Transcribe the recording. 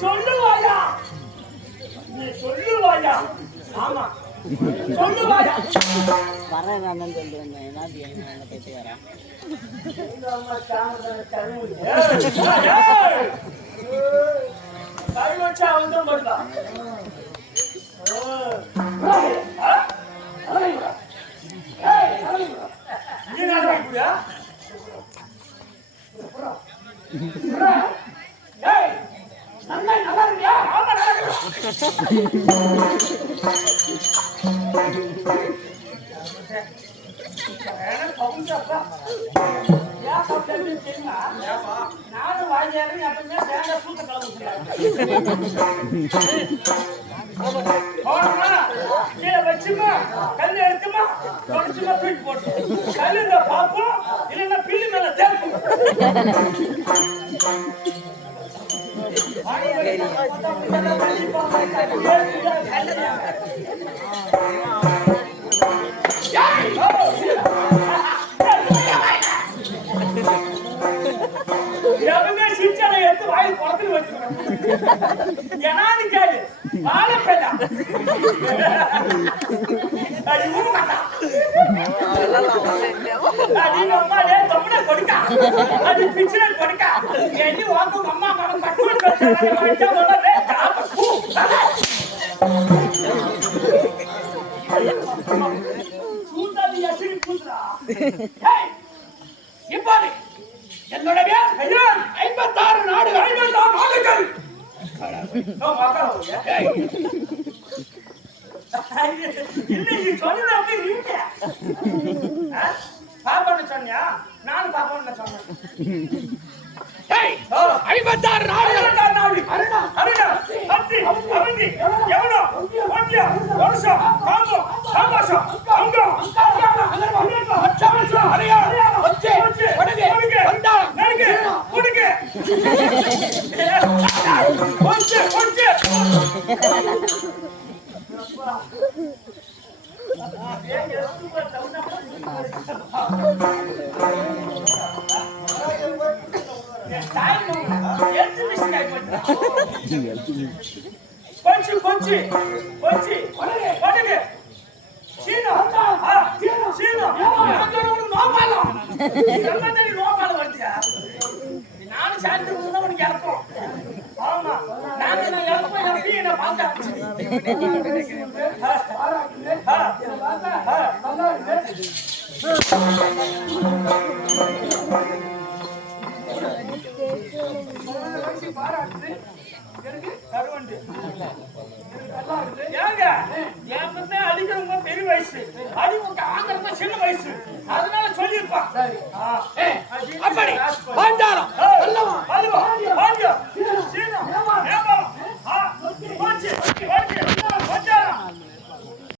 சொல்லுவாயா? ஆமா சொல்லுவாயா? வரேன்னு சொல்லுவேன். நானும் வாங்கியாரு எப்பவுமே தேங்காய் சூத்த கீழே வச்சுமா கல் எடுத்துமா தொடச்சுமா தூக்கி போட்டு கல் இந்த பார்ப்போம் இல்லைன்னா பில்லு மேல தேர்க்கும். எவங்க சிரிச்சாலை எடுத்து வாயில் குளத்துல வச்சுக்கணும். ஏனான்னு கேளு வாழப்பேடா இவனு மாட்டா நீங்க அம்மா தொப்பட கொடுக்கா அது பிச்சை கொடுக்கா எண்ணி வாங்க அம்மா அம்மா கட்டு சூண்டாதி எசிரி பூசுறா. இப்போது என்னுடைய 56 நாடுகள் பாப்பன்னு சொன்னியா? நானும் பாப்பன்னு சொன்னேன். 56 நாடு அருணா அருணா அத்தி அவந்தி யமுனா ஒன்றியா வருஷம் காம்போ சாபாஷம் அங்கா அங்கா அச்சாமச்சா ஹரியா ஒச்சே வடகே வந்தா நடுகே குடுகே ஒச்சே ஒச்சே கொஞ்சி கொஞ்சி கொஞ்சி வடகே சீனா சீனா நோபாலம் நம்மதனி நோபாலம் வருதியா? நானும் சாந்தி உனக்கு இறப்போம். ஆமா நான் இறப்போம் நம்பி என்ன பார்த்தா கருவண்டு ஏங்க ஏன் அடிக்கிறவங்க பெரிய வயசு அடிவுக்கு ஆங்கிரமா சின்ன வயசு அதனால சொல்லியிருப்பான். அப்படி